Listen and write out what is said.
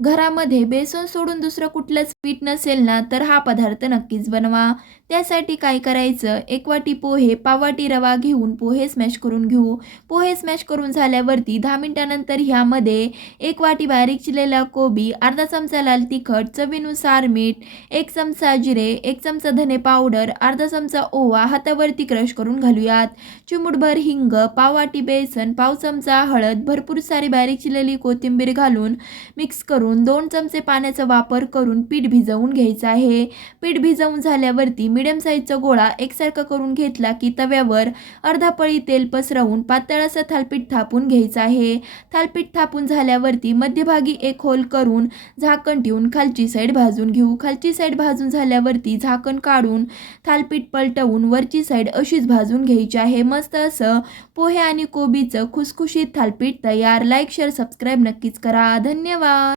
घरामध्ये बेसन सोडून दुसरं कुठलंच पीठ नसेल ना, तर हा पदार्थ नक्कीच बनवा. त्यासाठी काय करायचं, 1 वाटी पोहे, पाव वाटी रवा घेऊन पोहे स्मॅश करून घेऊ. पोहे स्मॅश करून झाल्यावरती 10 मिनिटानंतर ह्यामध्ये 1 वाटी बारीक चिरलेला कोबी, अर्धा चमचा लाल तिखट, चवीनुसार मीठ, 1 चमचा जिरे, 1 चमचा धने पावडर, अर्धा चमचा ओवा हातावरती क्रश करून घालूयात. चिमूटभर हिंग, पाव वाटी बेसन, पाव चमचा हळद, भरपूर सारी बारीक चिरलेली कोथिंबीर घालून मिक्स करून 2 चमचे पाण्याचा वापर करून पीठ भिजवून घ्यायचं आहे. पीठ भिजवून झाल्यावरती मीडियम साईजचा गोळा एकसारखा करून घेतला की तव्यावर अर्धा पळी तेल पसरवून पातळ असं थालीपीठ थापून घ्यायचं आहे. थालीपीठ थापून झाल्यावरती मध्यभागी एक होल करून झाकण ठेवून खालची साईड भाजून घेऊ. खालची साईड भाजून झाल्यावरती झाकण काढून थालीपीठ पलटवून वरची साईड अशीच भाजून घ्यायची आहे. मस्त असं पोहे आणि कोबीचं खुसखुशीत थालीपीठ तयार. लाईक, शेअर, सबस्क्राईब नक्कीच करा. धन्यवाद.